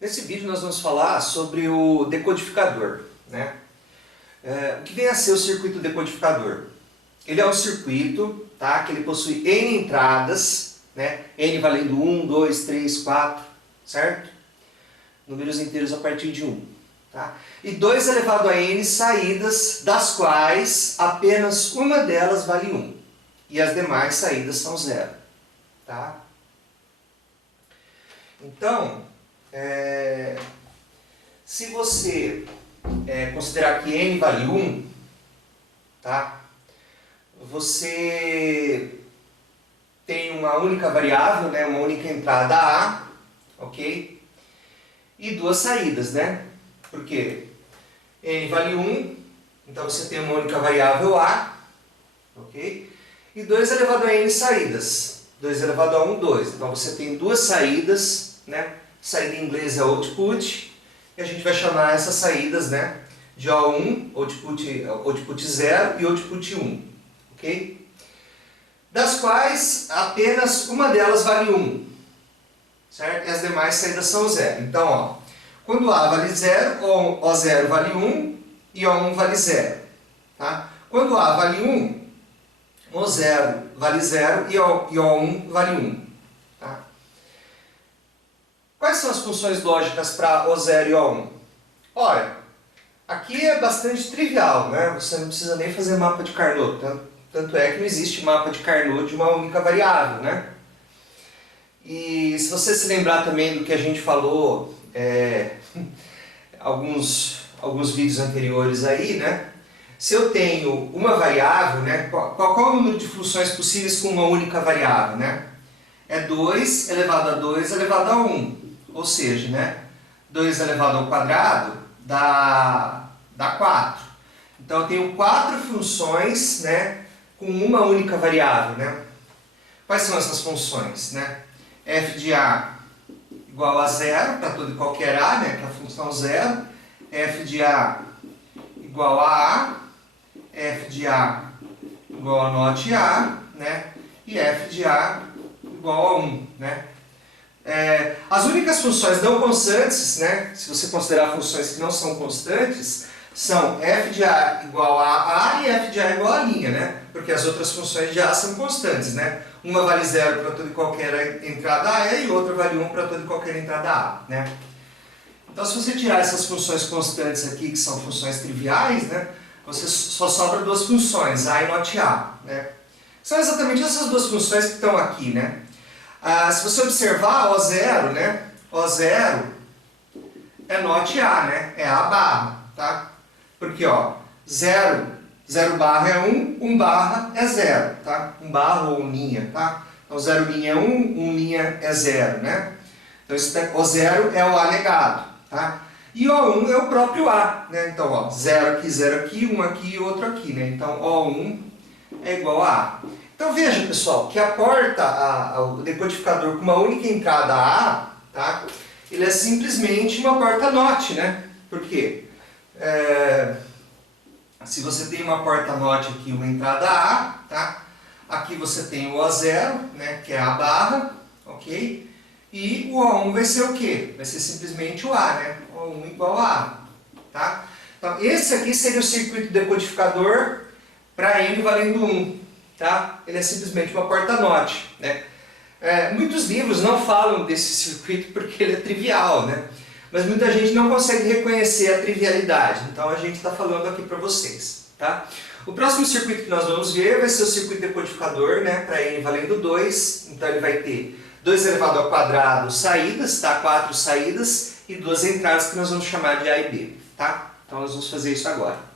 Nesse vídeo nós vamos falar sobre o decodificador, né? O que vem a ser o circuito decodificador? Ele é um circuito, tá, que ele possui N entradas, né? N valendo 1, 2, 3, 4, certo? Números inteiros a partir de 1. Tá? E 2 elevado a N saídas, das quais apenas uma delas vale 1. E as demais saídas são 0. Tá? Então, se você considerar que N vale 1, tá? Você tem uma única variável, né? Uma única entrada A, ok? E duas saídas, né? Por quê? N vale 1, então você tem uma única variável A, ok? E 2 elevado a N saídas. 2 elevado a 1, 2. Então você tem duas saídas, né? Saída em inglês é output, e a gente vai chamar essas saídas, né, de O1, output 0 e output 1, ok? Das quais apenas uma delas vale 1, certo? E as demais saídas são 0. Então, ó, quando A vale 0, O0 vale 1 e O1 vale 0. Tá? Quando A vale 1, O0 vale 0 e O1 vale 1. Tá? Quais são as funções lógicas para O0 e O1? Olha, aqui é bastante trivial, né? Você não precisa nem fazer mapa de Carnot. Tanto é que não existe mapa de Carnot de uma única variável, né? E se você se lembrar também do que a gente falou alguns vídeos anteriores aí, né? Se eu tenho uma variável, né? Qual é o número de funções possíveis com uma única variável, né? É 2 elevado a 2 elevado a 1. Ou seja, né? 2 elevado ao quadrado dá 4. Então eu tenho 4 funções, né? Com uma única variável, né? Quais são essas funções, né? F de A igual a 0 para todo e qualquer A, né? Que é a função 0. F de A igual a A. F de A igual a not A, né? E F de A igual a 1, né? As únicas funções não constantes, né? Se você considerar funções que não são constantes, são F de A igual a A e F de A igual a linha, né? Porque as outras funções de A são constantes, né? Uma vale 0 para toda e qualquer entrada A e outra vale 1 para toda e qualquer entrada A, né? Então, se você tirar essas funções constantes aqui, que são funções triviais, né? Você só sobra duas funções, A e not A, né? São exatamente essas duas funções que estão aqui, né? Se você observar O0, né? O0 é not A, né? É A barra, tá? Porque, ó, 0 barra é 1, 1 barra é 0, tá? 1 barra ou 1 linha, tá? Então 0 linha é 1, 1 linha é 0, né? Então O0 é o A negado, tá? E O1 é o próprio A, né? Então, ó, 0 aqui, 1 aqui e outro aqui, né? Então O1 é igual a A. Então veja, pessoal, que a porta, o decodificador com uma única entrada A, tá? Ele é simplesmente uma porta NOT, né? Por quê? Se você tem uma porta NOT aqui, uma entrada A, tá? Aqui você tem o O0, né? Que é a barra, ok? E o O1 vai ser o quê? Vai ser simplesmente o A, né? O1 igual a A, tá? Então esse aqui seria o circuito decodificador para N valendo 1, tá? Ele é simplesmente uma porta NOT, né? Muitos livros não falam desse circuito porque ele é trivial, né? Mas muita gente não consegue reconhecer a trivialidade, então a gente está falando aqui para vocês, tá? O próximo circuito que nós vamos ver vai ser o circuito decodificador, né? Para N valendo 2, então ele vai ter 2 elevado ao quadrado saídas, tá? 4 saídas e 2 entradas que nós vamos chamar de A e B, tá? Então nós vamos fazer isso agora.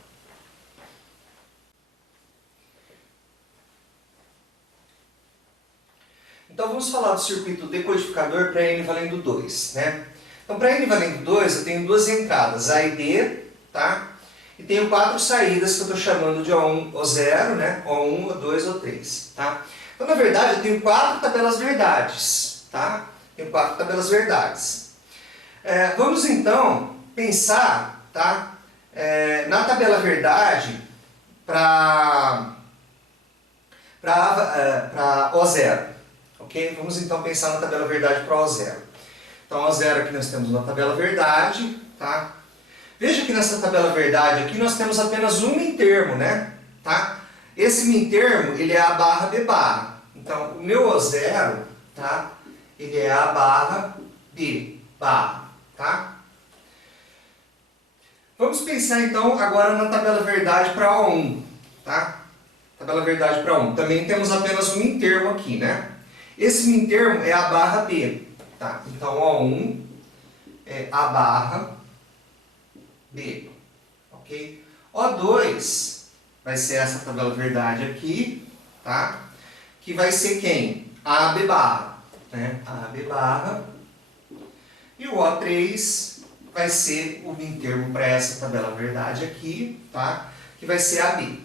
Então vamos falar do circuito decodificador para N valendo 2, né? Então para N valendo 2 eu tenho duas entradas, A e B, tá? E tenho 4 saídas que eu estou chamando de O1, O0, né? O1, O2, O3, tá? Então na verdade eu tenho 4 tabelas verdades, tá? Tenho 4 tabelas verdades. Vamos então pensar, tá? Na tabela verdade para O0. Ok? Vamos então pensar na tabela verdade para O0. Então, O0 aqui nós temos uma tabela verdade, tá? Veja que nessa tabela verdade aqui nós temos apenas um mintermo, né? Tá? Esse mintermo, ele é A barra B barra. Então, o meu O0, tá? Ele é A barra B barra, tá? Vamos pensar então agora na tabela verdade para O1, tá? Tabela verdade para O1. Também temos apenas um mintermo aqui, né? Esse mintermo é A barra B, tá? Então, O1 é A barra B, ok? O2 vai ser essa tabela verdade aqui, tá? Que vai ser quem? AB barra, né? AB barra. E o O3 vai ser o mintermo para essa tabela verdade aqui, tá? Que vai ser AB.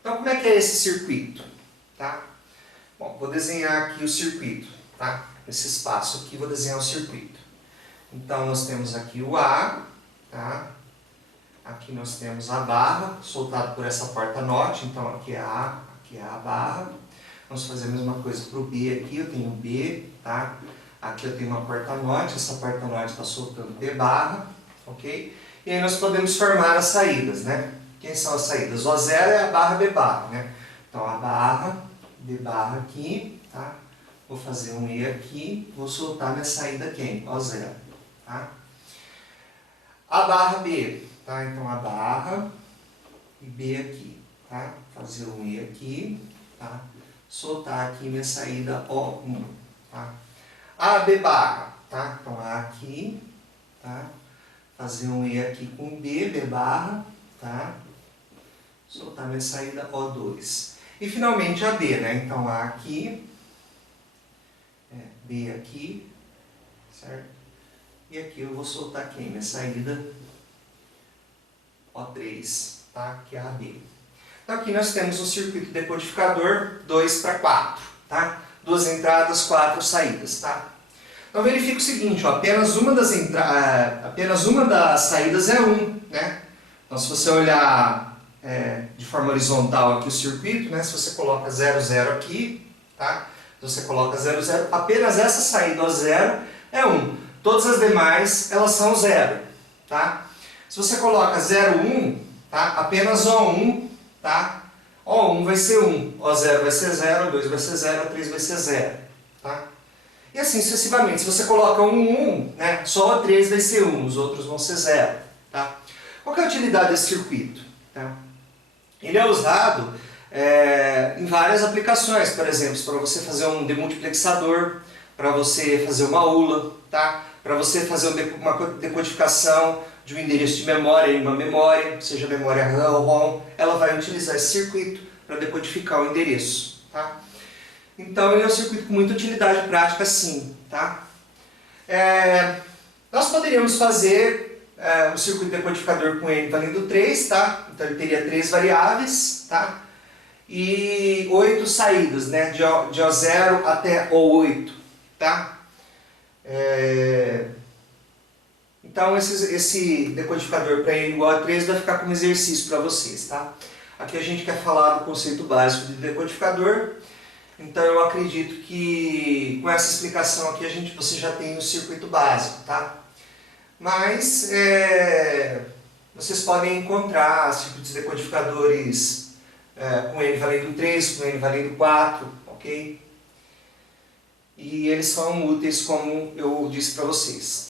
Então, como é que é esse circuito, tá? Bom, vou desenhar aqui o circuito, tá? Esse espaço aqui, vou desenhar o circuito. Então, nós temos aqui o A, tá? Aqui nós temos a barra, soltado por essa porta NOT. Então, aqui é a barra. Vamos fazer a mesma coisa para o B aqui. Eu tenho B, tá? Aqui eu tenho uma porta NOT. Essa porta NOT está soltando B barra, ok? E aí nós podemos formar as saídas, né? Quem são as saídas? O0 é a barra B barra, né? Então, a barra, B barra aqui, tá? Vou fazer um E aqui, vou soltar minha saída quem? O0. Tá? A barra B, tá? Então a barra e B aqui, tá? Fazer um E aqui, tá? Soltar aqui minha saída O1, tá? A B barra, tá? Então A aqui, tá? Fazer um E aqui com B, B barra, tá? Soltar minha saída O2. E finalmente a B, né? Então A aqui, B aqui, certo? E aqui eu vou soltar quem? Minha saída O3, tá? Que é a AB. Então aqui nós temos um circuito decodificador 2 para 4, tá? 2 entradas, 4 saídas, tá? Então verifica o seguinte, ó, apenas uma das saídas é 1, né? Então se você olhar de forma horizontal aqui o circuito, né? Se você coloca 0, 0 aqui, tá? Se você coloca 0, 0, apenas essa saída O0 é 1. Todas as demais, elas são 0, tá? Se você coloca 0, 1, tá? Apenas O1, tá? O1 vai ser 1, O0 vai ser 0, O2 vai ser 0, O3 vai ser 0, tá? E assim sucessivamente. Se você coloca 1, 1, né? Só O3 vai ser 1, os outros vão ser 0, tá? Qual que é a utilidade desse circuito? Tá? Ele é usado em várias aplicações, por exemplo, para você fazer um demultiplexador, para você fazer uma ULA, tá? Para você fazer uma decodificação de um endereço de memória em uma memória, seja memória RAM ou ROM, ela vai utilizar esse circuito para decodificar o endereço, tá? Então ele é um circuito com muita utilidade prática, sim, tá? Nós poderíamos fazer um circuito decodificador com N valendo 3, tá? Então ele teria 3 variáveis, tá? E 8 saídas, né? De O0 até O8, tá? Então esse decodificador para N igual a 3 vai ficar como exercício para vocês, tá? Aqui a gente quer falar do conceito básico de decodificador. Então eu acredito que com essa explicação aqui você já tem o circuito básico, tá? Mas vocês podem encontrar circuitos decodificadores com N valendo 3, com N valendo 4, ok? E eles são úteis como eu disse para vocês.